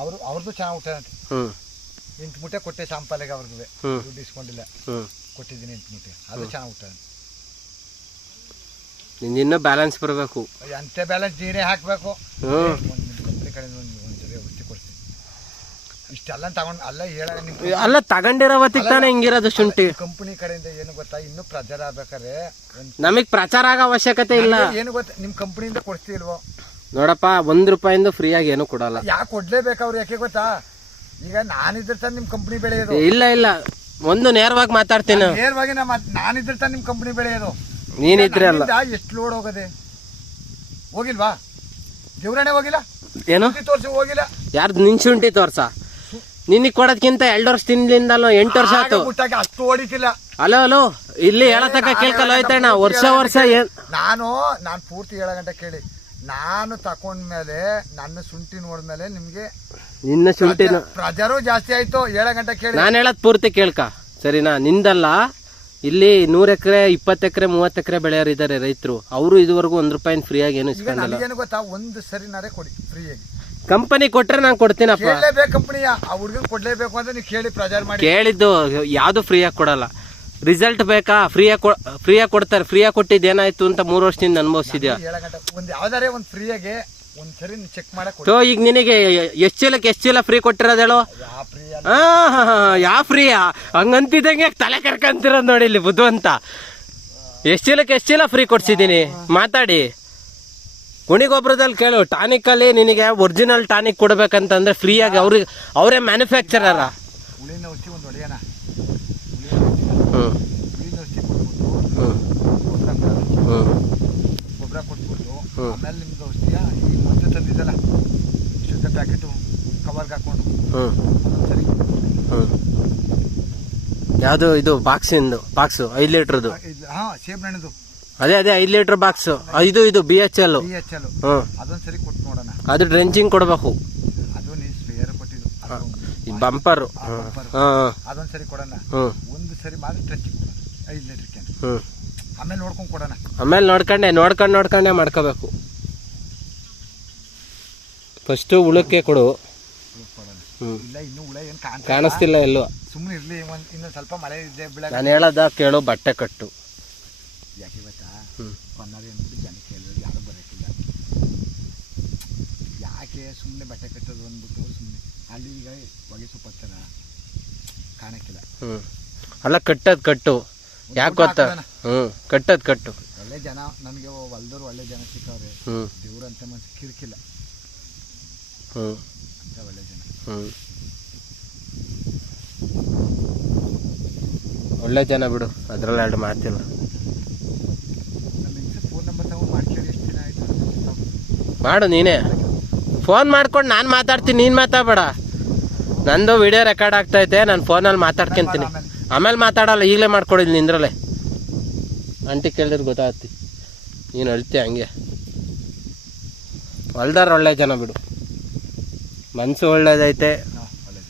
ಅವರು ಅವ್ರದ್ದು ಚೆನ್ನಾಗಿ ಊಟ ಹ್ಞೂ ಎಂಟು ಮೂಟೆ ಕೊಟ್ಟೆ ಸಾಂಪಾಲೆಗೆ ಅವ್ರಿಗೆ ಹ್ಞೂ ದುಡ್ಡು ಇಸ್ಕೊಂಡಿಲ್ಲ. ಹ್ಞೂ ಕೊಟ್ಟಿದ್ದೀನಿ ಎಂಟು ಮೂಟೆ. ಅದು ಚೆನ್ನಾಗಿ ಊಟ ನಿನ್ನ ಇನ್ನೂ ಬ್ಯಾಲೆನ್ಸ್ ಬರಬೇಕು. ಅಂತೆ ಬ್ಯಾಲೆನ್ಸ್ ನೀರೇ ಹಾಕಬೇಕು. ಹ್ಞೂ ಒಂದು ಕಂಪ್ನಿ ಒಂದು ಒಂದು ಸರಿ ಔಷಧಿ ಕೊಡ್ತೀನಿ ಇಷ್ಟೆಲ್ಲ ತಗೊಂಡ್ ಅಲ್ಲ ಹೇಳ ಅಲ್ಲ ತಗೊಂಡಿರೋ ಹೊತ್ತಿಗೆ ತಾನೇ ಹಿಂಗಿರೋದು ಶುಂಠಿ. ಕಂಪನಿ ಕಡೆಯಿಂದ ಏನು ಗೊತ್ತಾ? ಇನ್ನೂ ಪ್ರಚಾರ ಆಗ್ಬೇಕಾದ್ರೆ ನಮಗ್ ಪ್ರಚಾರ ಆಗೋ ಅವಶ್ಯಕತೆ ಇಲ್ಲ. ಏನು ಗೊತ್ತಾ ನಿಮ್ ಕಂಪನಿಯಿಂದ ಕೊಡ್ತಿಲ್ವೋ ನೋಡಪ್ಪ ಒಂದ್ ರೂಪಾಯಿಂದ ಫ್ರೀಯಾಗಿ ಏನು ಕೊಡಲ್ಲ. ಯಾಕೆ ಕೊಡ್ಲೇಬೇಕು ಅವ್ರು? ಯಾಕೆ ಗೊತ್ತಾ? ಈಗ ನಾನಿದ್ರೆ ತಾನೆ ನಿಮ್ ಕಂಪನಿ ಬೆಳೆಯೋದು. ಇಲ್ಲ ಇಲ್ಲ. ಒಂದು ನೇರವಾಗಿ ಮಾತಾಡ್ತೀನಿ. ನೇರವಾಗಿ ನಮ್ಮ ನಾನಿದ್ರೆ ತಾನೆ ನಿಮ್ ಕಂಪನಿ ಬೆಳೆಯೋದು. ನೀನಿದ್ರೆ ಅಲ್ಲ. ಎಷ್ಟು ಲೋಡ್ ಹೋಗದೆ? ಹೋಗಿಲ್ವಾ? ದೇವ್ರಣೆ ಹೋಗಿಲ್ಲ? ಏನು? ತೋರ್ಸಿ ಹೋಗಿಲ್ಲ. ಯಾರ್ದು ನಿನ್ ಶುಂಠಿ ತೋರ್ಸ? ನಿನಗೆ ಕೊಡೋದ್ಕಿಂತ ಎರಡು ವರ್ಷ ತಿಂಗಳಿಂದ ಎಂಟು ವರ್ಷ ಆಯ್ತು. ಅಷ್ಟು ಹೊಡಿತಿಲ್ಲ ಅಲೋ ಅಲೋ ಇಲ್ಲಿ ಹೇಳತಕ್ಕ ಕೇಳ್ಕಲ್ಲ ಹೋಯ್ತಣ್ಣ ವರ್ಷ ವರ್ಷ ಏನ್ ನಾನು ನಾನು ಪೂರ್ತಿ ಏಳು ಗಂಟೆ ಕೇಳಿ. ನಾನು ತಕೊಂಡ್ಮೇಲೆ ನನ್ನ ಶುಂಠಿ ನೋಡಿದ್ಮೇಲೆ ನಿಮ್ಗೆ ನಿನ್ನ ಶುಂಠಿ ಪ್ರಜರು ಜಾಸ್ತಿ ಆಯ್ತು ಏಳು ಗಂಟೆ ಕೇಳಿ. ನಾನು ಹೇಳದ್ ಪೂರ್ತಿ ಕೇಳ್ಕ. ಸರಿನಾ? ನಿಂದಲ್ಲ ಇಲ್ಲಿ ನೂರ್ ಎಕರೆ ಇಪ್ಪತ್ತು ಎಕರೆ ಮೂವತ್ತು ಎಕರೆ ಬೆಳೆಯೋರು ಇದ್ದಾರೆ ರೈತರು. ಅವರು ಇದುವರೆಗೂ ಒಂದ್ ರೂಪಾಯಿನ ಫ್ರೀಯಾಗಿ ಏನು ಈಗ ಇಸ್ಕೊಂಡಿಲ್ಲ. ನನಗೇನು ಗೊತ್ತಾ? ಒಂದು ಸರಿನಾರೇ ಕೊಡಿ ಫ್ರೀಯಾಗಿ ಕಂಪನಿ ಕೊಟ್ರೆ ನಾನು ಕೊಡ್ತೀನಪ್ಪ. ಕೇಳಲೇಬೇಕು ಕಂಪನಿಯ ಆ ಹುಡುಗನ್ ಕೊಡ್ಲೇಬೇಕು ಅಂತ ನೀವು ಕೇಳಿ ಪ್ರಚಾರ ಮಾಡಿ. ಕೇಳಿದ್ದು ಯಾವ್ದು ಫ್ರೀಯಾಗಿ ಕೊಡಲ್ಲ. ರಿಸಲ್ಟ್ ಬೇಕಾ? ಫ್ರೀಯಾಗಿ ಫ್ರೀಯಾಗಿ ಕೊಡ್ತಾರೆ. ಫ್ರೀಯಾಗಿ ಕೊಟ್ಟಿದ್ದು ಏನಾಯ್ತು ಅಂತ ಮೂರು ವರ್ಷದಿಂದ ಅನುಭವಿಸಿದ್ಯಾ ಒಂದು ಯಾವ್ದಾರೆ ಒಂದು ಫ್ರೀಯಾಗಿ ಒಂದು ಸರಿ ಚೆಕ್ ಮಾಡಕ್ ಕೊಡಿ ಸೊ ಈಗ ನಿನಗೆ ಎಷ್ಟು ಚೀಲಕ್ಕೆ ಎಷ್ಟು ಚೀಲ ಫ್ರೀ ಕೊಟ್ಟಿರೋದು ಹೇಳು? ಯಾವ ಫ್ರೀ ಆ, ಯಾ ಫ್ರೀಯಾ ಹಂಗಂತಿದ್ದಂಗೆ ತಲೆ ಕರ್ಕಂತಿರೋದು ನೋಡಿ ಇಲ್ಲಿ ಬುದ್ಧಿವಂತ. ಎಷ್ಟು ಚೀಲಕ್ಕೆ ಎಷ್ಟು ಚೀಲ ಫ್ರೀ ಕೊಡ್ಸಿದ್ದೀನಿ? ಮಾತಾಡಿ. ಗುಣಿಗೊಬ್ಬರದಲ್ಲಿ ಕೇಳು ಟಾನಿಕಲ್ಲಿ ನಿನಗೆ ಒರಿಜಿನಲ್ ಟಾನಿಕ್ ಕೊಡ್ಬೇಕಂತಂದ್ರೆ ಫ್ರೀಯಾಗಿ ಅವ್ರಿಗೆ ಅವರೇ ಮ್ಯಾನುಫ್ಯಾಕ್ಚರರ ಯಾವುದು ಇದು ಬಾಕ್ಸಿಂದು ಬಾಕ್ಸು ಐದು ಲೀಟ್ರದ್ದು? ಅದೇ ಅದೇ ಐದು ಲೀಟರ್ ಬಾಕ್ಸ್ ಇದು ಇದು B H L B H L ಹ್ಞೂ ಅದೊಂದು ಸರಿ ಕೊಟ್ಟು ನೋಡೋಣ. ಅದು ಡ್ರೆಂಚಿಂಗ್ ಕೊಡಬೇಕು. ಅದು ನೀವು ಸ್ಪೇರ್ ಕೊಟ್ಟಿದ್ದು. ಈ ಬಂಪರು ಅದೊಂದು ಸರಿ ಕೊಡೋಣ. ಒಂದು ಸರಿ ಮಾತ್ರ ಟಚ್ಚಿಗೆ ಕೊಡೋಣ. ಐದು ಲೀಟರ್ ಕ್ಯಾನ್ ಹ್ಞೂ ಆಮೇಲೆ ನೋಡ್ಕೊಂಡು ಕೊಡೋಣ. ಆಮೇಲೆ ನೋಡ್ಕೊಂಡೆ ನೋಡ್ಕೊಂಡು ನೋಡ್ಕೊಂಡೆ ಮಾಡ್ಕೋಬೇಕು. ಫಸ್ಟು ಉಳಕ್ಕೆ ಕೊಡು. ಇಲ್ಲ ಇನ್ನೂ ಉಳ ಏನು ಕಾಣಿಸ್ತಿಲ್ಲ ಎಲ್ಲೋ. ಸುಮ್ಮನೆ ಇರಲಿ ಇನ್ನೊಂದು ಸ್ವಲ್ಪ ಮಳೆ ಇದೆ ನಾನು ಹೇಳದ ಕೇಳು ಬಟ್ಟೆ ಕಟ್ಟು. ಯಾಕೆ ಕೊನ್ನಾರಿ ಅಂದ್ಬಿಟ್ಟು ಜನಕ್ಕೆ ಹೇಳಿದ್ರು ಯಾರು ಬರೋಕ್ಕಿಲ್ಲ. ಯಾಕೆ ಸುಮ್ಮನೆ ಬಟ್ಟೆ ಕಟ್ಟೋದು ಅಂದ್ಬಿಟ್ಟು ಸುಮ್ಮನೆ ಅಲ್ಲಿ ಈಗ ಹೊಗೆ ಸೊಪ್ಪು ಹಚ್ಚಾರ ಕಾಣಕ್ಕಿಲ್ಲ. ಅಲ್ಲ ಕಟ್ಟೋದು ಕಟ್ಟು. ಯಾಕೆ ಗೊತ್ತಾ? ಹ್ಞೂ ಕಟ್ಟೋದು ಕಟ್ಟು. ಒಳ್ಳೆ ಜನ ನನಗೆ ಹೊಲ್ದವ್ರು ಒಳ್ಳೆ ಜನ ಸಿಕ್ಕವ್ರೆ ದೇವ್ರು ದೇವ್ರಂತ ಮನ್ಸು ಕಿರ್ಕಿಲ್ಲ. ಹ್ಞೂ ಅಂತ ಒಳ್ಳೆ ಜನ. ಹ್ಞೂ ಒಳ್ಳೆ ಜನ ಬಿಡು. ಅದ್ರಲ್ಲಿ ಎರಡು ಮಾತಿಲ್ಲ ನಮ್ಮ ಹೆಂಗಸ ಫೋನ್ ನಂಬರ್ ತಗೊಂಡು ಮಾಡ್ಕೇಳಿ ಎಷ್ಟು ದಿನ ಆಯ್ತು ಮಾಡು ನೀನೇ. ಫೋನ್ ಮಾಡ್ಕೊಂಡು ನಾನು ಮಾತಾಡ್ತೀನಿ, ನೀನು ಮಾತಾಡಬೇಡ. ನಂದು ವಿಡಿಯೋ ರೆಕಾರ್ಡ್ ಆಗ್ತೈತೆ, ನಾನು ಫೋನಲ್ಲಿ ಮಾತಾಡ್ಕೊಂತೀನಿ. ಆಮೇಲೆ ಮಾತಾಡಲ್ಲ, ಈಗಲೇ ಮಾಡ್ಕೊಡಿದ್ದೀನಿ ನಿಂದ್ರಲ್ಲೇ. ಅಂಟಿ ಕೇಳಿದ್ರೆ ಗೊತ್ತಾಗ್ತಿ ನೀನು ಅಳ್ತೀಯ ಹಂಗೆ. ಹೊಲ್ದಾರ ಒಳ್ಳೆ ಜನ ಬಿಡು. ಮನಸ್ಸು ಒಳ್ಳೇದೈತೆ ಹಾಂ ಒಳ್ಳೆ ಜನ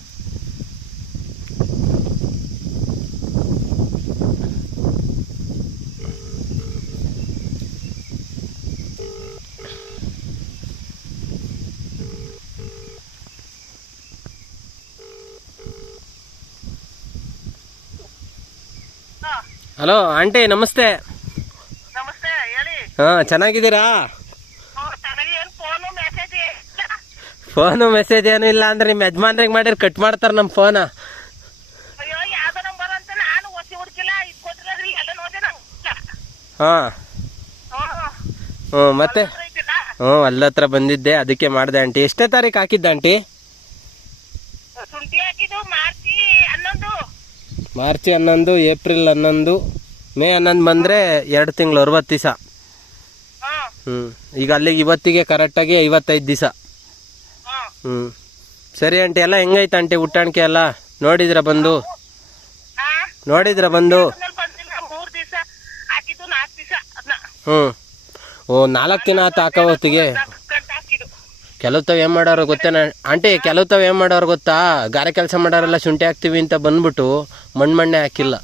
ಹಲೋ ಆಂಟಿ ನಮಸ್ತೆ. ಹಾ ಚೆನ್ನಾಗಿದ್ದೀರಾ? ಫೋನು ಮೆಸೇಜ್ ಏನು ಇಲ್ಲ. ಅಂದ್ರೆ ನಿಮ್ಮ ಯಜಮಾನ್ರಿಗೆ ಮಾಡಿರ್ ಕಟ್ ಮಾಡ್ತಾರೆ ನಮ್ಮ ಫೋನ ಹಾಂ. ಹ್ಞೂ ಮತ್ತೆ? ಹ್ಮ್ ಹ್ಞೂ ಅಲ್ಲತ್ರ ಬಂದಿದ್ದೆ. ಅದಕ್ಕೆ ಮಾಡಿದೆ ಆಂಟಿ. ಎಷ್ಟೇ ತಾರೀಕು ಹಾಕಿದ್ದ ಆಂಟಿ ಶುಂಠಿ ಹಾಕಿದ್ದು ಮಾರ್ಚಿ ಹನ್ನೊಂದು ಮಾರ್ಚ್ ಹನ್ನೊಂದು, ಏಪ್ರಿಲ್ ಹನ್ನೊಂದು, ಮೇ ಹನ್ನೊಂದು ಬಂದರೆ ಎರಡು ತಿಂಗಳು, ಅರವತ್ತು ದಿವಸ. ಹ್ಞೂ ಈಗ ಅಲ್ಲಿಗೆ ಇವತ್ತಿಗೆ ಕರೆಕ್ಟಾಗಿ ಐವತ್ತೈದು ದಿವಸ. ಹ್ಞೂ ಸರಿ ಆಂಟಿ, ಎಲ್ಲ ಹೆಂಗೈತೆ ಆಂಟಿ ಹುಟ್ಟಾಣಿಕೆ ಎಲ್ಲ? ನೋಡಿದ್ರ ಬಂದು? ನೋಡಿದ್ರ ಬಂದು? ಹ್ಞೂ ಓ, ನಾಲ್ಕು ದಿನ ಆತ ಹಾಕೋ ಕೆಲವು ತಾವು ಏನು ಮಾಡೋರು ಗೊತ್ತೇನ ಆಂಟಿ ಕೆಲವು ತಾವು ಏನು ಮಾಡೋರು ಗೊತ್ತಾ? ಗಾರೆ ಕೆಲಸ ಮಾಡೋರೆಲ್ಲ ಶುಂಠಿ ಹಾಕ್ತೀವಿ ಅಂತ ಬಂದ್ಬಿಟ್ಟು ಮಣ್ಣು ಮಣ್ಣೆ ಹಾಕಿಲ್ಲ.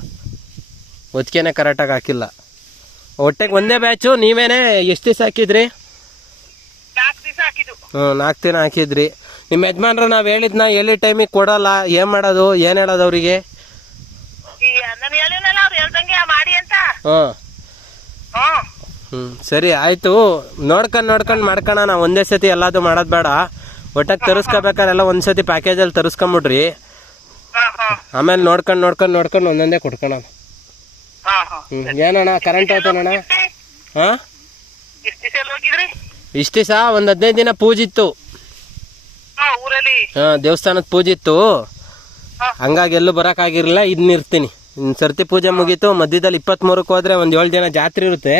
ಒತ್ತಿಗೆನೇ ಕರೆಕ್ಟಾಗಿ ಹಾಕಿಲ್ಲ. ಒಟ್ಟೆಗೆ ಒಂದೇ ಬ್ಯಾಚು ನೀವೇನೇ ಎಷ್ಟು ದಿವಸ ಹಾಕಿದ್ರಿ? ಹ್ಞೂ ನಾಲ್ಕು ದಿನ ಹಾಕಿದ್ರಿ. ನಿಮ್ಮ ಯಜಮಾನ್ರು ನಾವು ಹೇಳಿದ್ನ ಎಲ್ಲಿ ಟೈಮಿಗೆ ಕೊಡಲ್ಲ ಏನು ಮಾಡೋದು ಏನು ಹೇಳೋದು ಅವರಿಗೆ? ಹ್ಞೂ ಹ್ಞೂ ಸರಿ, ಆಯಿತು. ನೋಡ್ಕೊಂಡು ನೋಡ್ಕೊಂಡು ಮಾಡ್ಕೊಳ ಒಂದೇ ಸತಿ ಎಲ್ಲದು ಮಾಡೋದು ಬೇಡ. ಒಟ್ಟಾಗಿ ತರಿಸ್ಕೋಬೇಕಾದ್ರೆ ಎಲ್ಲ ಒಂದು ಸತಿ ಪ್ಯಾಕೇಜಲ್ಲಿ ತರಿಸ್ಕೊಂಬಿಡ್ರಿ. ಆಮೇಲೆ ನೋಡ್ಕೊಂಡು ನೋಡ್ಕೊಂಡು ನೋಡ್ಕೊಂಡು ಒಂದೊಂದೇ ಕೊಡ್ಕೋಣ. ಹ್ಞೂ ಏನಣ್ಣ ಕರೆಂಟ್ ಹೋಯ್ತಾನಣ್ಣ ಹಾಂ? ಇಷ್ಟು ಒಂದು ಹದಿನೈದು ದಿನ ಪೂಜೆ ಇತ್ತು. ಹಾಂ, ದೇವಸ್ಥಾನದ ಪೂಜೆ ಇತ್ತು. ಹಂಗಾಗಿ ಎಲ್ಲೂ ಬರೋಕ್ಕಾಗಿರಲಿಲ್ಲ ಇದನ್ನ ಇರ್ತೀನಿ. ಇನ್ನು ಸರ್ತಿ ಪೂಜೆ ಮುಗೀತು. ಮಧ್ಯದಲ್ಲಿ ಇಪ್ಪತ್ತ್ಮೂರಕ್ಕೆ ಹೋದ್ರೆ ಒಂದು ಏಳು ದಿನ ಜಾತ್ರೆ ಇರುತ್ತೆ.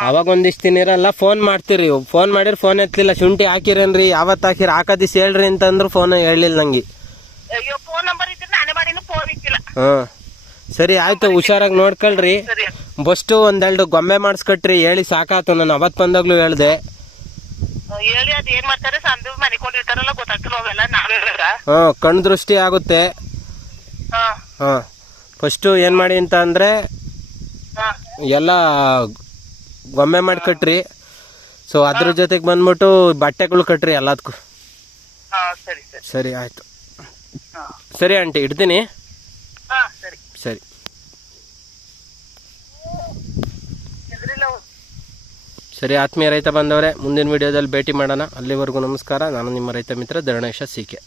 ಅವಾಗ ಒಂದಿಷ್ಟು ದಿನ ಇರಲ್ಲ ಫೋನ್ ಮಾಡ್ತೀರಿ. ಫೋನ್ ಮಾಡಿದ್ರೆ ಫೋನ್ ಎತ್ತಲಿಲ್ಲ. ಶುಂಠಿ ಹಾಕಿರೇನ್ರಿ ಯಾವತ್ತು ಹಾಕಿರಿ ಹಾಕೋ ದಿವಸ ಹೇಳ್ರಿ ಅಂತಂದ್ರು ಫೋನ್ ಹೇಳಿಲ್ಲ ನಂಗೆ. ಹಾಂ. ಸರಿ ಆಯ್ತು ಹುಷಾರಾಗಿ ನೋಡ್ಕೊಳ್ರಿ. ಬಸ್ಟು ಒಂದೆರಡು ಗೊಂಬೆ ಮಾಡಿಸ್ಕೊಟ್ರಿ ಹೇಳಿ ಸಾಕಾತು ನಾನು. ಅವತ್ತು ಬಂದಾಗ್ಲೂ ಹೇಳ್ದೆ. ಹಾಂ ಕಣ್ಣು ದೃಷ್ಟಿ ಆಗುತ್ತೆ. ಹಾ. ಫಸ್ಟು ಏನು ಮಾಡಿ ಅಂತ ಅಂದರೆ ಎಲ್ಲ ಗೊಂಬೆ ಮಾಡಿ ಕಟ್ರಿ. ಸೊ ಅದ್ರ ಜೊತೆಗೆ ಬಂದ್ಬಿಟ್ಟು ಬಟ್ಟೆಗಳು ಕಟ್ರಿ ಎಲ್ಲದಕ್ಕೂ ಸರಿ ಆಯಿತು. ಸರಿ ಆಂಟಿ ಇಡ್ತೀನಿ. ಸರಿ. ಸರಿ. ಆತ್ಮೀಯ ರೈತ ಬಂದವರೇ ಮುಂದಿನ ವಿಡಿಯೋದಲ್ಲಿ ಭೇಟಿ ಮಾಡೋಣ. ಅಲ್ಲಿವರೆಗೂ ನಮಸ್ಕಾರ. ನಾನು ನಿಮ್ಮ ರೈತ ಮಿತ್ರ ಧರಣೇಶ ಸಿ ಕೆ